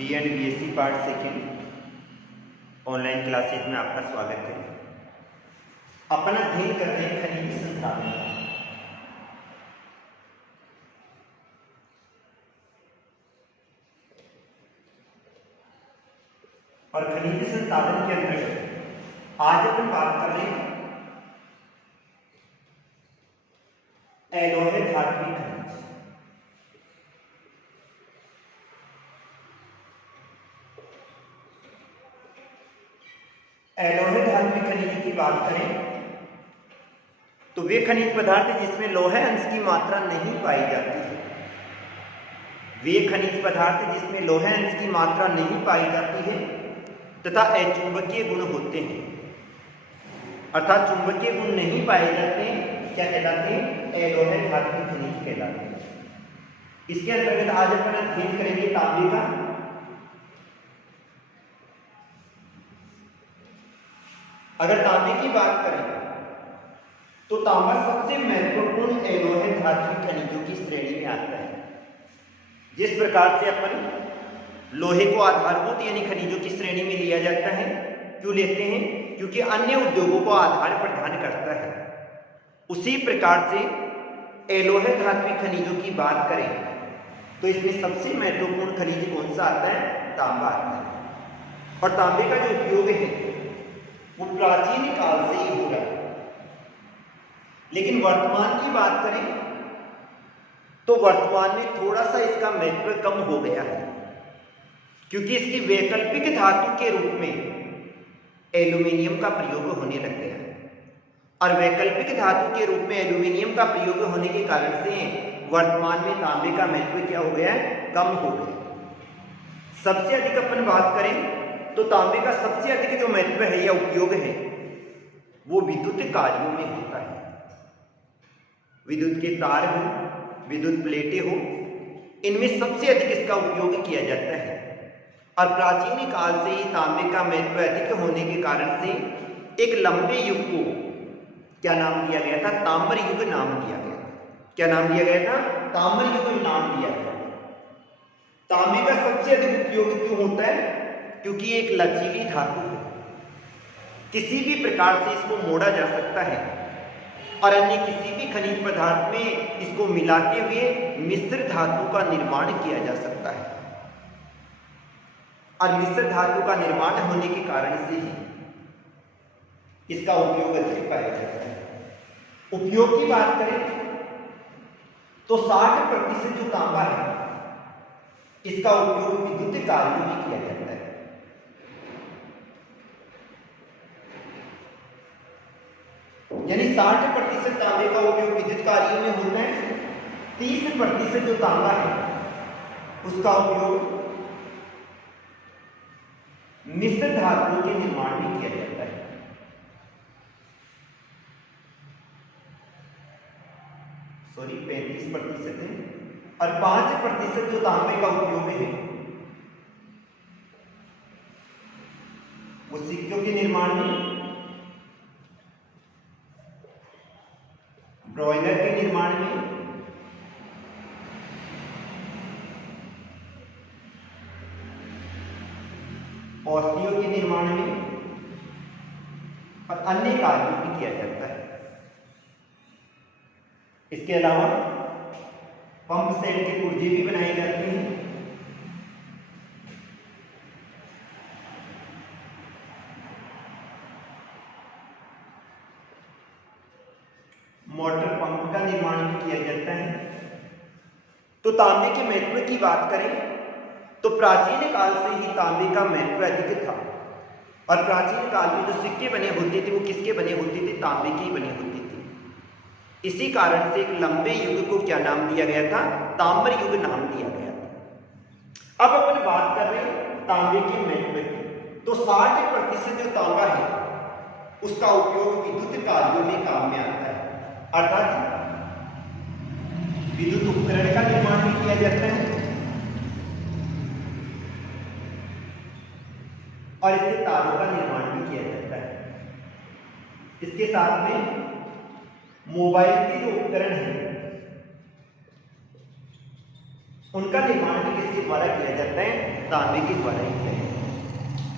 B.Ed BSc part second online classes में आपका स्वागत है। अपन अध्ययन कर रहे हैं खनिज संसाधन का। और खनिज संसाधन के अंतर्गत आज अपन बात कर रहे हैं अलोहे धात्विक खनिज। अलोहे धात्विक खनिज की बात करें तो वे खनिज पदार्थ जिसमें लोहे अंश की मात्रा नहीं पाई जाती है। वे खनिज पदार्थ जिसमें लोहे अंश की मात्रा नहीं पाई जाती है तथा अचुंबकीय गुण होते हैं, अर्थात चुंबकीय गुण नहीं पाए जाते हैं, क्या कहलाते हैं? अलोहे धात्विक खनिज कहलाते हैं। इसके अंतर्गत आज अपन अध्ययन करेंगे तांबे का। अगर तांबे की बात करें तो तांबा सबसे महत्वपूर्ण अलोहे धात्विक खनिजों की श्रेणी में आता है। जिस प्रकार से अपन लोहे को आधारभूत यानी खनिजों की श्रेणी में लिया जाता है, क्यों लेते हैं? क्योंकि अन्य उद्योगों को आधार प्रदान करता है। उसी प्रकार से अलोहे धात्विक खनिजों की बात करें तो इसमें सबसे महत्वपूर्ण खनिज कौन सा आता है? तांबा आता है। और तांबे का जो उपयोग है वो प्राचीन काल से ही हो रहा है, लेकिन वर्तमान की बात करें तो वर्तमान में थोड़ा सा इसका महत्व कम हो गया है, क्योंकि इसकी वैकल्पिक धातु के रूप में एल्यूमिनियम का प्रयोग होने लग गया है। और वैकल्पिक धातु के रूप में एल्यूमिनियम का प्रयोग होने के कारण से वर्तमान में तांबे का महत्व क्या हो गया है? कम हो गया। सबसे अधिक अपन बात करें तो तांबे का सबसे अधिक जो महत्व है या उपयोग है वो विद्युत कार्यों में होता है। विद्युत के तार हो, विद्युत प्लेटें हो, इनमें सबसे अधिक इसका उपयोग किया जाता है। और प्राचीन काल से ही तांबे का महत्व अधिक होने के कारण से एक लंबे युग को क्या नाम दिया गया था? ताम्र युग नाम दिया गया। क्या नाम दिया गया था? ताम्र युग नाम दिया गया। तांबे का सबसे अधिक उपयोग क्यों होता है? क्योंकि एक लचीली धातु है, किसी भी प्रकार से इसको मोड़ा जा सकता है और अन्य किसी भी खनिज पदार्थ में इसको मिलाते हुए मिश्र धातु का निर्माण किया जा सकता है। और मिश्र धातु का निर्माण होने के कारण से ही इसका उपयोग अधिक पाया जाता है। उपयोग की बात करें तो 60% जो तांबा है इसका उपयोग विद्युत कार्यों में किया जाता है। यानी 60% तांबे का उपयोग विद्युत कार्यों में होता है। 30% जो तांबा है उसका उपयोग मिश्र धातुओं के निर्माण में किया जाता है। सॉरी 35% है। और 5% जो तांबे का उपयोग है वो सिक्कों के निर्माण में, ब्रॉयलर के निर्माण में, औषधियों के निर्माण में और अन्य कार्यों में किया जाता है। इसके अलावा पंप सेट के पुर्जे भी बनाए जाते हैं। मोटर पंप का निर्माण भी किया जाता है। तो तांबे के महत्व की बात करें तो प्राचीन काल से ही तांबे का महत्व अधिक था। और प्राचीन काल में जो सिक्के बने होते थे वो किसके बने होते थे? तांबे के ही बने होते थे। इसी कारण से एक लंबे युग को क्या नाम दिया गया था? ताम्र युग नाम दिया गया था। अब अपन बात कर रहे हैं तांबे के महत्व की। तो 60% जो तांबा है उसका उपयोग विद्युत कार्यों में काम में आता है, अर्थात विद्युत उपकरण का निर्माण भी किया जाता है और इससे तारों का निर्माण भी किया जाता है। इसके साथ में मोबाइल के जो उपकरण हैं उनका निर्माण भी किसके द्वारा किया जाता है? तांबे के द्वारा ही किया जाता है।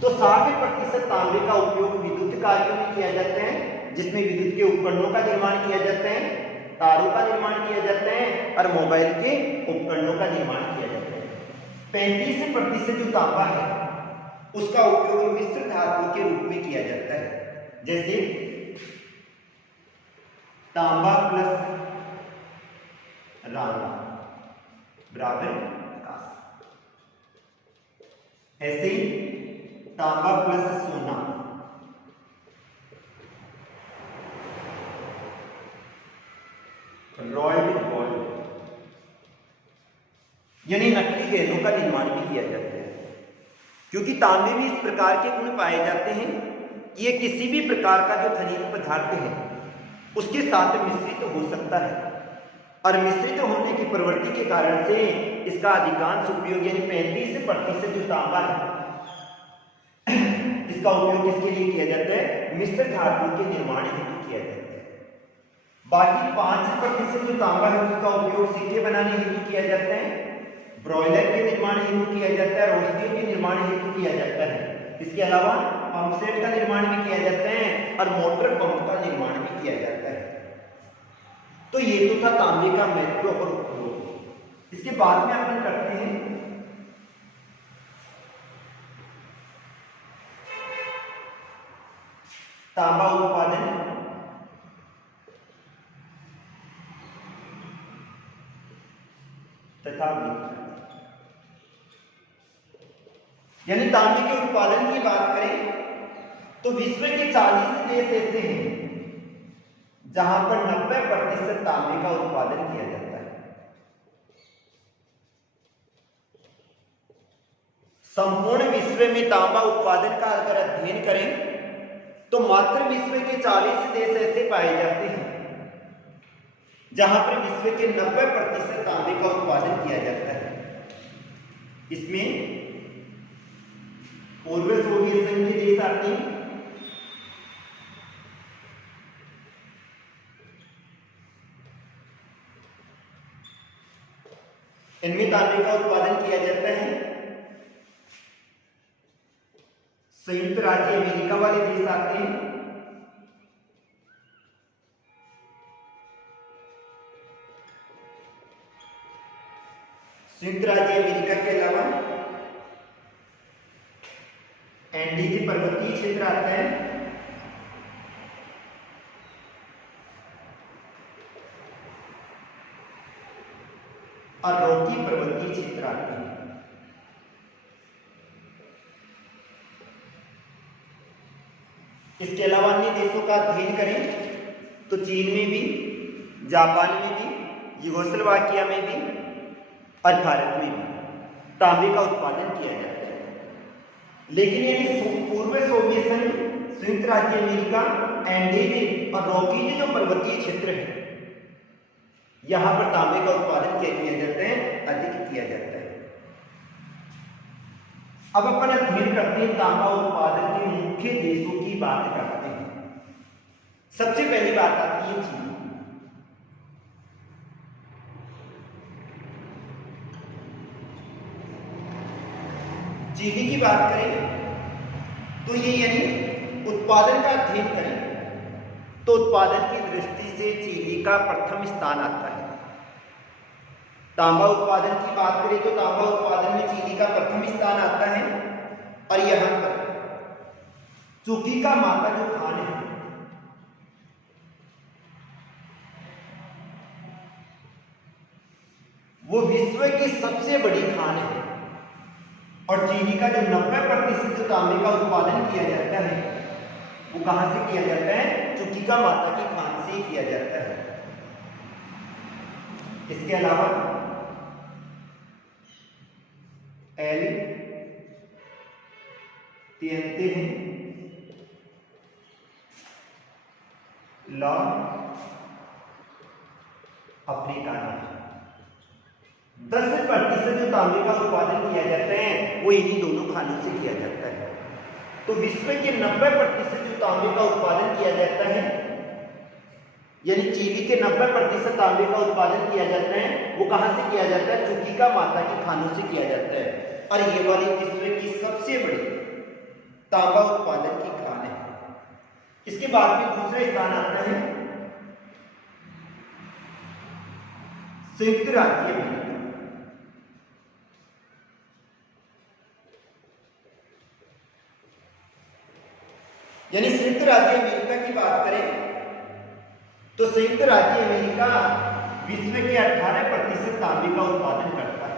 तो 60% तांबे का उपयोग विद्युत कार्यों में किया जाता है, जिसमें विद्युत के उपकरणों का निर्माण किया जाता है, तारों का निर्माण किया जाता है और मोबाइल के उपकरणों का निर्माण किया जाता है। 35% जो तांबा है उसका उपयोग मिश्र धातु के रूप में किया जाता है, जैसे तांबा प्लस रांगा बराबर कांस्य। ऐसे ही तांबा प्लस सोना रॉयड गोल्ड, यानी नकली गहनों का निर्माण भी किया जाता है। क्योंकि तांबे में इस प्रकार के गुण पाए जाते हैं कि ये किसी भी प्रकार का जो खनिज पदार्थ है उसके साथ मिश्रित हो सकता है, और मिश्रित होने की प्रवृत्ति के कारण से इसका अधिकांश उपयोग यानी 35% जो तांबा है इसका उपयोग किसके लिए किया जाता है? मिश्र धातु के निर्माण हेतु किया जाता है। बाकी 5% जो तांबा है उसका उपयोग सिक्के बनाने हेतु किया जाता है, ब्रॉयलर के निर्माण हेतु किया जाता है, रोशनियों के निर्माण हेतु किया जाता है। इसके अलावा पंप सेट का निर्माण भी किया जाता है और मोटर पंप का निर्माण भी किया जाता है। तो ये तो था तांबे का महत्व और उपयोग। इसके बाद में अपन करते हैं तांबा उत्पादन तथा वितरण। यानी तांबे के उत्पादन की बात करें तो विश्व के 40 देश ऐसे हैं जहां पर 90% तांबे का उत्पादन किया जाता है। संपूर्ण विश्व में तांबा उत्पादन का अगर अध्ययन करें तो मात्र विश्व के 40 देश ऐसे पाए जाते हैं जहां पर विश्व के 90% तांबे का उत्पादन किया जाता है। इसमें पूर्व सोवियत संघ के देश आते हैं, इनमें तांबे का उत्पादन किया जाता है। संयुक्त राज्य अमेरिका वाले देश आते हैं, संयुक्त राज्य अमेरिका के अलावा एंडीज पर्वतीय क्षेत्र आता है, और रॉकी पर्वतीय क्षेत्र आते हैं। इसके अलावा अन्य देशों का अध्ययन करें तो चीन में भी, जापान में भी, यूगोस्लाविया में भी और भारत में भी तांबे का उत्पादन किया जाता है। लेकिन यदि पूर्व सोवियत संघ, संयुक्त राज्य अमेरिका, एंडीज और रॉकीज जो पर्वतीय क्षेत्र है यहां पर तांबे का उत्पादन क्या किया जाता है? अधिक किया जाता है। अब अपन अध्ययन करते हैं तांबा उत्पादन के मुख्य देशों की बात करते हैं। सबसे पहली बात आती है चीन। चीनी की बात करें तो ये यानी उत्पादन का अध्ययन करें तो उत्पादन की दृष्टि से चीनी का प्रथम स्थान आता है। तांबा उत्पादन की बात करें तो तांबा उत्पादन में चीनी का प्रथम स्थान आता है, और यहां पर चूकी का माता जो खान है वो विश्व की सबसे बड़ी खान है, और चीनी का जो 90% जो तांबे का उत्पादन किया जाता है वो कहां से किया जाता है? चूकी का माता की खान से ही किया जाता है। इसके अलावा एल तियंते हैं, लॉ अफ्रीकाना। 10% जो तांबे का उत्पादन किया जाता है वो इन्हीं दोनों खानों से किया जाता है। तो विश्व के 90% जो तांबे का उत्पादन किया जाता है यानी चीनी के 90% तांबे का उत्पादन किया जाता है, वो कहां से किया जाता है? चूकी का माता के खानों से किया जाता है। और ये वाली विश्व की सबसे बड़ी तांबा उत्पादन की खान है। इसके बाद में दूसरा स्थान आता है संयुक्त राज्य अमेरिका। यानी संयुक्त राज्य अमेरिका की बात करें तो संयुक्त राज्य अमेरिका विश्व के 18% तांबे का उत्पादन करता है।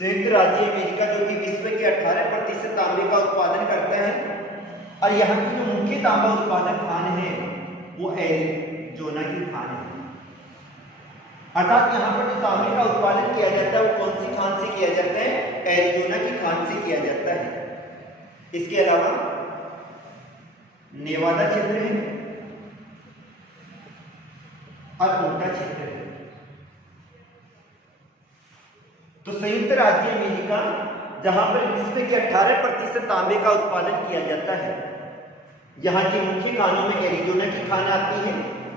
संयुक्त राज्य अमेरिका जो कि विश्व के 18% तांबे का उत्पादन करता है, और यहाँ की जो मुख्य तांबा उत्पादक खान है वो एरिजोना की खान है। अर्थात यहाँ पर जो तांबे का उत्पादन किया जाता है वो कौन सी खान से किया जाता है? एरिजोना की खान से किया जाता है। इसके अलावा नेवादा क्षेत्र है और उल्टा क्षेत्र है। तो संयुक्त राज्य अमेरिका जहां पर विश्व के 18% तांबे का उत्पादन किया जाता है, यहाँ की मुख्य खानों में एरिजोना की खान आती है,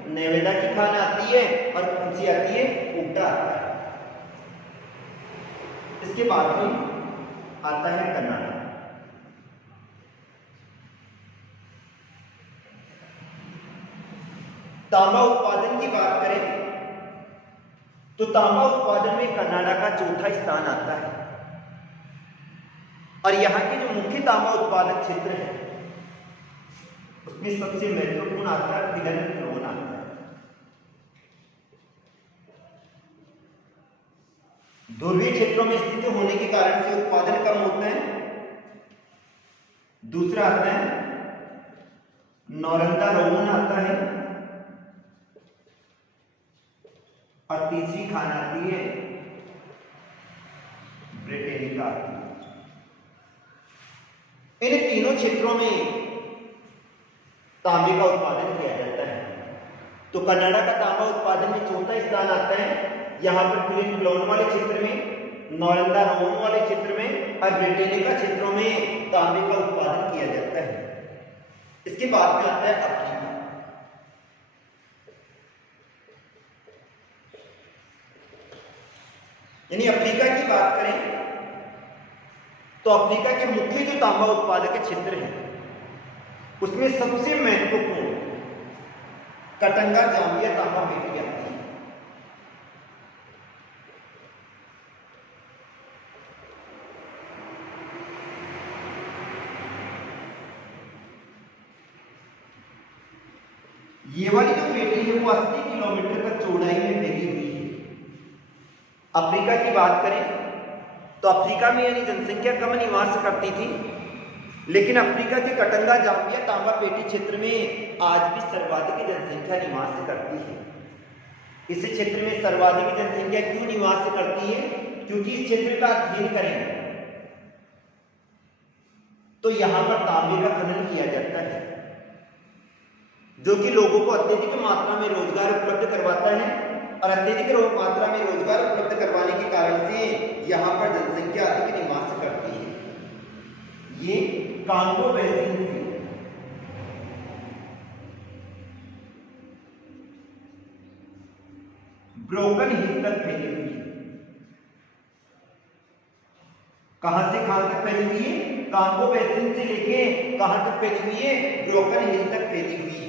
नेवादा की खान आती है और कौन सी आती है? उल्टा आता है। इसके बाद में आता है कनाडा। तांबा उत्पादन की बात करें तो तांबा उत्पादन में कनाडा का चौथा स्थान आता है, और यहाँ के जो मुख्य तांबा उत्पादक क्षेत्र है उसमें सबसे महत्वपूर्ण आता है पिगन फ्लोन आता है। ध्रुवीय क्षेत्रों में स्थित होने के कारण से उत्पादन कम होता है। दूसरा आता है नौरंदा रोमन आता है, और तीसरी खान आती है ब्रिटेनिका आती है। इन तीनों क्षेत्रों में तांबे का उत्पादन किया जाता है। तो कनाडा का तांबा उत्पादन में चौथा स्थान आता है। यहाँ पर पिगन फ्लोन वाले क्षेत्र में, नौरंदा रोमन वाले क्षेत्र में और ब्रिटेनिका क्षेत्रों में तांबे का उत्पादन किया जाता है। इसके बाद में आता है अफ्रीका। यानी अफ्रीका की बात करें तो अफ्रीका के मुख्य जो तांबा उत्पादक क्षेत्र है उसमें सबसे महत्वपूर्ण कटंगा जाम्बिया तांबा पेटी आती है। ये वाली जो पेटी है वो 80 किलोमीटर तक चौड़ाई में फैली हुई है। अफ्रीका की बात करें तो अफ्रीका में यानी जनसंख्या कम निवास करती थी, लेकिन अफ्रीका के कटंगा जाम्बिया तांबा पेटी क्षेत्र में आज भी सर्वाधिक जनसंख्या निवास करती है। इस क्षेत्र में सर्वाधिक जनसंख्या क्यों निवास करती है? क्योंकि इस क्षेत्र का अध्ययन करें तो यहां पर तांबे का खनन किया जाता है, जो कि लोगों को अत्यधिक मात्रा में रोजगार उपलब्ध करवाता है, और अत्यधिक मात्रा में रोजगार उपलब्ध करवाने के कारण से यहां पर जनसंख्या अधिक निवास करती है। ये कांगो बेसिन से ब्रोकन हिल तक फैली हुई है। कहां से कहां तक फैली हुई है? कांगो बेसिन से लेके कहां तक फैली हुई है? ब्रोकन हिल तक फैली हुई है।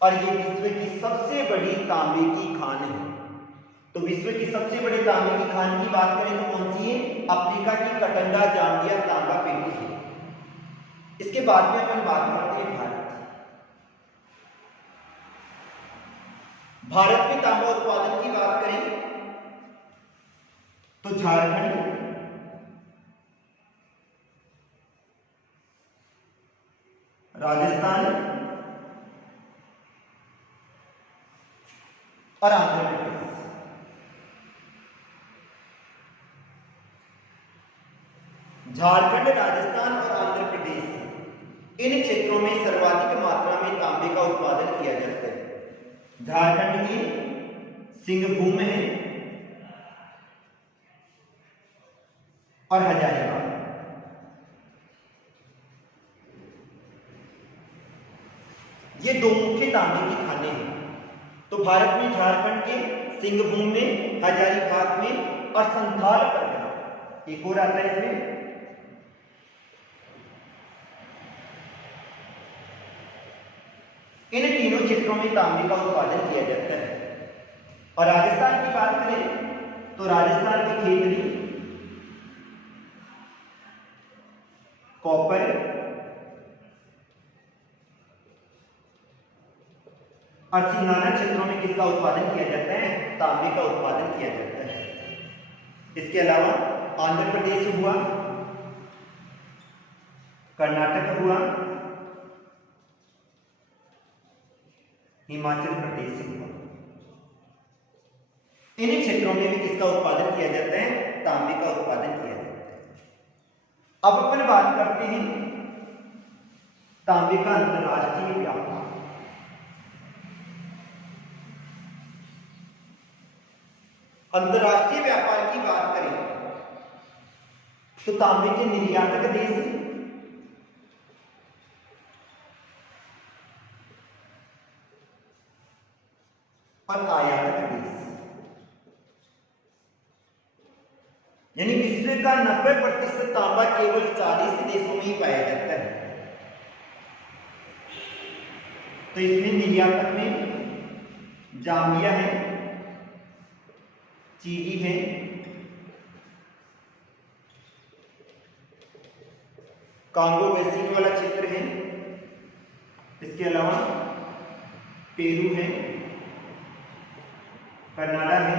और ये विश्व की सबसे बड़ी तांबे की खान है। तो विश्व की सबसे बड़ी तांबे की खान की बात करें तो कौन सी है? अफ्रीका की कटंगा जाम्बिया तांबा पेटी है। इसके बाद में अपन बात करते हैं भारत में तांबा उत्पादन की बात करें तो झारखंड, राजस्थान और आंध्र प्रदेश, झारखंड, राजस्थान और आंध्र प्रदेश, इन क्षेत्रों में सर्वाधिक मात्रा में तांबे का उत्पादन किया जाता है। झारखंड में सिंहभूम है और हजारीबाग। ये दो मुख्य में तांबे की खानें हैं। तो भारत में झारखंड के सिंहभूम में, हजारीबाग में और संथाल परगना, एक और आता है इसमें, इन तीनों क्षेत्रों में तांबे का उत्पादन किया जाता है। और राजस्थान की बात करें तो राजस्थान की खेतड़ी, कॉपर और सिंघाना क्षेत्रों में किसका उत्पादन किया जाता है? तांबे का उत्पादन किया जाता है। इसके अलावा आंध्र प्रदेश हुआ, कर्नाटक हुआ, हिमाचल प्रदेश हुआ, इन क्षेत्रों में भी किसका उत्पादन किया जाता है? तांबे का उत्पादन किया जाता है। अब अपन बात करते हैं तांबे का अंतरराष्ट्रीय व्यापार। अंतरराष्ट्रीय व्यापार की बात करें तो तांबे के निर्यातक देश और आयातक देश, यानी विश्व का 90% तांबा केवल 40 देशों में ही पाया जाता है। तो इसमें निर्यातक में जाम्बिया है, चिली है, कांगो बेसिन वाला क्षेत्र है, इसके अलावा पेरू है, कनाडा है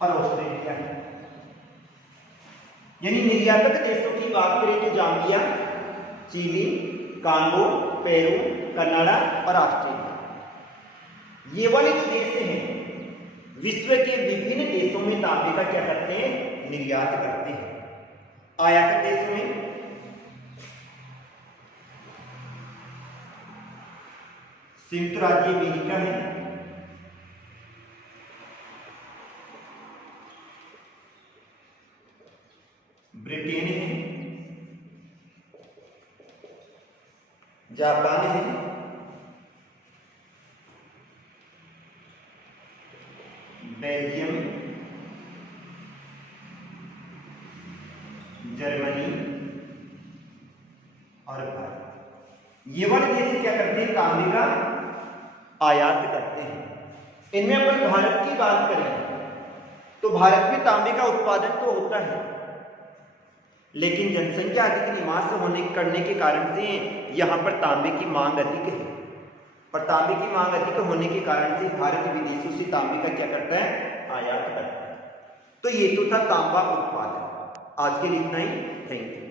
और ऑस्ट्रेलिया है। यानी निर्यातक देशों की बात करें तो Zambia, Chile, Congo, Peru, Canada और ऑस्ट्रेलिया, ये वाले जो देश हैं विश्व के विभिन्न देशों में तांबे का क्या करते हैं? निर्यात करते हैं। आयातक देशों में संयुक्त राज्य अमेरिका है, ब्रिटेन है, जापान है, बेल्जियम, जर्मनी और भारत। ये वाले देश क्या करते हैं? तांबे का आयात करते हैं। इनमें अपन भारत की बात करें तो भारत में तांबे का उत्पादन तो होता है, लेकिन जनसंख्या अधिक निवास करने के कारण से यहाँ पर तांबे की मांग अधिक है, और तांबे की मांग अधिक होने के कारण से भारत विदेशों से तांबे का क्या करता है? आयात करता है। तो ये तो था तांबा उत्पादन। आज के लिए इतना ही। Thank you.